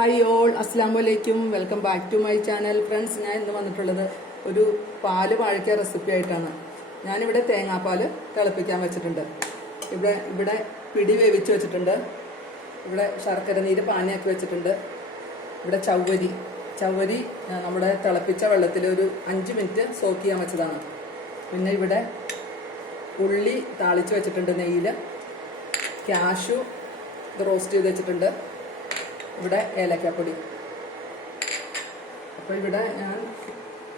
Hi all അസ്സാം വലൈക്കും welcome back to my channel friends ഞാൻ ഇന്ന് വന്നിട്ടുള്ളത് ഒരു പാൽ വാഴയ്ക്ക റെസിപ്പി ആയിട്ടാണ്. ഞാനിവിടെ തേങ്ങാപ്പാൽ തിളപ്പിക്കാൻ വെച്ചിട്ടുണ്ട്. ഇവിടെ ഇവിടെ പിടി വേവിച്ച് വെച്ചിട്ടുണ്ട്. ഇവിടെ ശർക്കര നീര് പാനിയാക്കി വെച്ചിട്ടുണ്ട്. ഇവിടെ ചവ്വരി. ചവ്വരി നമ്മുടെ തിളപ്പിച്ച വെള്ളത്തിൽ ഒരു അഞ്ച് മിനിറ്റ് സോക്ക് ചെയ്യാൻ വെച്ചതാണ്. പിന്നെ ഇവിടെ ഉള്ളി താളിച്ച് വെച്ചിട്ടുണ്ട് നെയ്യിൽ ക്യാഷു ഇത് റോസ്റ്റ് ചെയ്ത് വെച്ചിട്ടുണ്ട്. ഇവിടെ ഏലക്കാപ്പൊടി. അപ്പോൾ ഇവിടെ ഞാൻ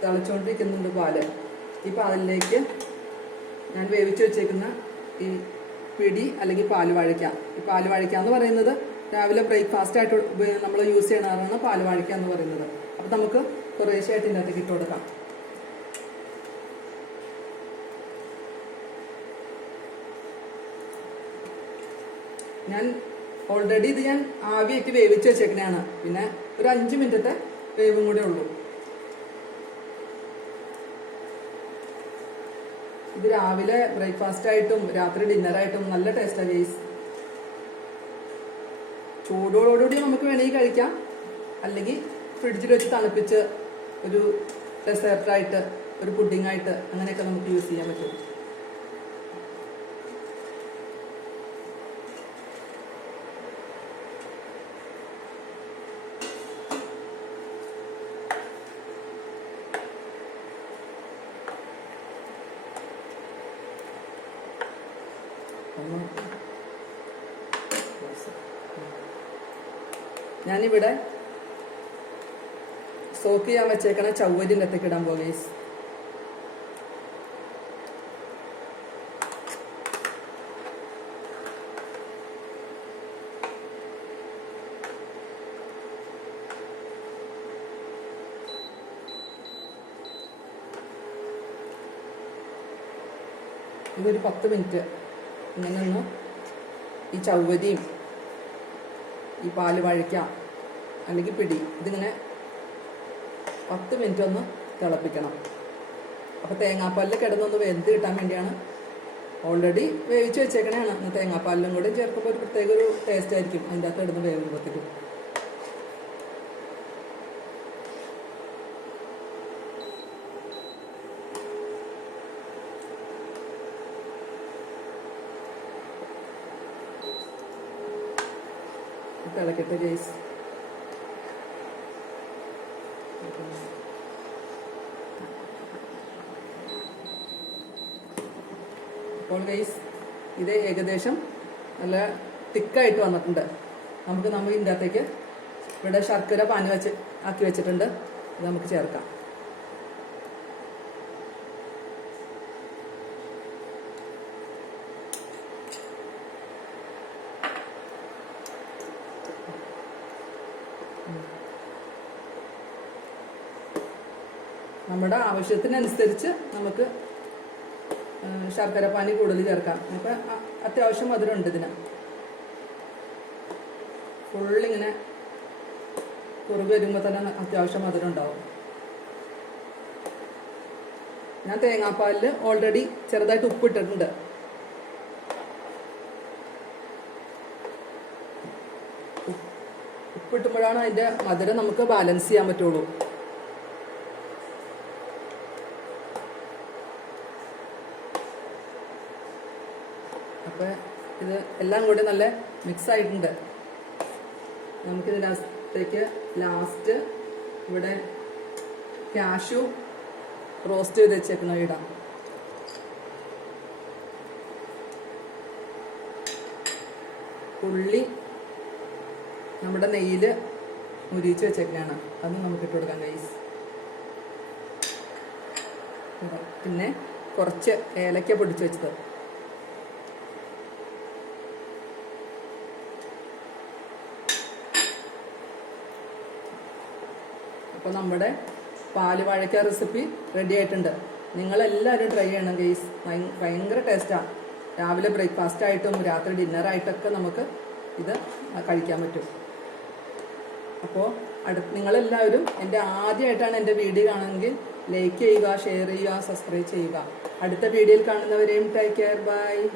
തിളച്ചുകൊണ്ടിരിക്കുന്നുണ്ട് പാൽ. ഈ പാലിലേക്ക് ഞാൻ വേവിച്ച് വെച്ചേക്കുന്ന ഈ പിടി അല്ലെങ്കിൽ പാൽ വാഴയ്ക്ക ഈ പാൽ വാഴയ്ക്ക എന്ന് പറയുന്നത് രാവിലെ ബ്രേക്ക്ഫാസ്റ്റ് ആയിട്ട് നമ്മൾ യൂസ് ചെയ്യണതാണ് പാൽ വാഴയ്ക്ക എന്ന് പറയുന്നത്. അപ്പോൾ നമുക്ക് കുറേശ്ശായിട്ട് ഇതിന്റെ അകത്തേക്ക് ഇട്ട് കൊടുക്കാം. ഞാൻ ഓൾറെഡി ഇത് ഞാൻ ആവിയായിട്ട് വേവിച്ച് വെച്ചേക്കണെയാണ്. പിന്നെ ഒരു അഞ്ച് മിനിറ്റത്തെ വേവും കൂടെ ഉള്ളൂ. ഇത് രാവിലെ ബ്രേക്ക്ഫാസ്റ്റ് ആയിട്ടും രാത്രി ഡിന്നറായിട്ടും നല്ല ടേസ്റ്റാണ് ഗെയ്സ് ചൂടോടുകൂടി നമുക്ക് വേണമെങ്കിൽ കഴിക്കാം. അല്ലെങ്കിൽ ഫ്രിഡ്ജിൽ വെച്ച് തണുപ്പിച്ച് ഒരു ഡെസേർട്ടായിട്ട് ഒരു പുഡിംഗ് ആയിട്ട് അങ്ങനെയൊക്കെ നമുക്ക് യൂസ് ചെയ്യാൻ പറ്റും. ഞാനിവിടെ സോക്ക് ചെയ്യാൻ വെച്ചേക്കണ ചവ്വരിന്റെ അത്തേക്ക് ഇടാൻ പോകേസ് ഇതൊരു പത്ത് മിനിറ്റ്. ഇങ്ങനെ ഒന്ന് ഈ ചവ്വതിയും ഈ പാൽ വഴിക്ക അല്ലെങ്കിൽ പിടി ഇതിങ്ങനെ പത്ത് മിനിറ്റ് ഒന്ന് തിളപ്പിക്കണം. അപ്പോൾ തേങ്ങാപ്പാലിൽ കിടന്നൊന്ന് വെന്ത് കിട്ടാൻ വേണ്ടിയാണ് ഓൾറെഡി വേവിച്ച് വെച്ചേക്കണതാണ്. തേങ്ങാപ്പാലിലും കൂടി ചേർക്കുമ്പോൾ ഒരു പ്രത്യേക ഒരു ടേസ്റ്റ് ആയിരിക്കും. അതിന്റെ അകത്ത് കിടന്ന് വേവുമ്പോഴത്തേക്കും തിളക്കട്ടെ ജയ്സ് അപ്പോൾ ഗൈസ് ഇത് ഏകദേശം നല്ല തിക്കായിട്ട് വന്നിട്ടുണ്ട്. നമുക്ക് നമ്മൾ ഇതിന്റെ അകത്തേക്ക് ഇവിടെ ശർക്കര പാനി വെച്ച് ആക്കി വെച്ചിട്ടുണ്ട്. ഇത് നമുക്ക് ചേർക്കാം. നമ്മുടെ ആവശ്യത്തിനനുസരിച്ച് നമുക്ക് ശർക്കര പാനി കൂടുതൽ ചേർക്കാം. അപ്പം അത്യാവശ്യം മധുരമുണ്ട് ഇതിന്. ഫുള്ളിങ്ങനെ കുറുക് വരുമ്പോൾ തന്നെ അത്യാവശ്യം മധുരം ഉണ്ടാവും ഞാൻ തേങ്ങാപ്പാലിൽ ഓൾറെഡി ചെറുതായിട്ട് ഉപ്പിട്ടിട്ടുണ്ട്. ഉപ്പ്- ഉപ്പിട്ടുമ്പോഴാണ് അതിന്റെ മധുരം നമുക്ക് ബാലൻസ് ചെയ്യാൻ പറ്റുള്ളൂ. അപ്പോൾ ഇത് എല്ലാം കൂടി നല്ല മിക്സ് ആയിട്ടുണ്ട് നമുക്കിതിനകത്തേക്ക് ലാസ്റ്റ് ഇവിടെ ക്യാഷു റോസ്റ്റ് ചെയ്ത് വെച്ചേക്കണം ഇടാം. ഉള്ളി നമ്മുടെ നെയ്യിൽ മുരിച്ച് വെച്ചേക്കാണ് അത് നമുക്ക് ഇട്ട് കൊടുക്കാം ഗൈസ് പിന്നെ കുറച്ച് ഏലക്ക പൊടിച്ച് വെച്ചത്. അപ്പോൾ നമ്മുടെ പാൽ വാഴയ്ക്ക റെസിപ്പി റെഡി ആയിട്ടുണ്ട്. നിങ്ങളെല്ലാവരും ട്രൈ ചെയ്യണം ഗെയ്സ് ഭയങ്കര ടേസ്റ്റാണ് രാവിലെ ബ്രേക്ക്ഫാസ്റ്റ് ആയിട്ടും രാത്രി ഡിന്നറായിട്ടൊക്കെ നമുക്ക് ഇത് കഴിക്കാൻ പറ്റും. അപ്പോൾ അടു നിങ്ങളെല്ലാവരും എന്റെ ആദ്യമായിട്ടാണ് എന്റെ വീഡിയോ കാണുമെങ്കിൽ ലൈക്ക് ചെയ്യുക ഷെയർ ചെയ്യുക സബ്സ്ക്രൈബ് ചെയ്യുക. അടുത്ത വീഡിയോയിൽ കാണുന്നവരെയും ടേക്ക് കെയർ ബൈ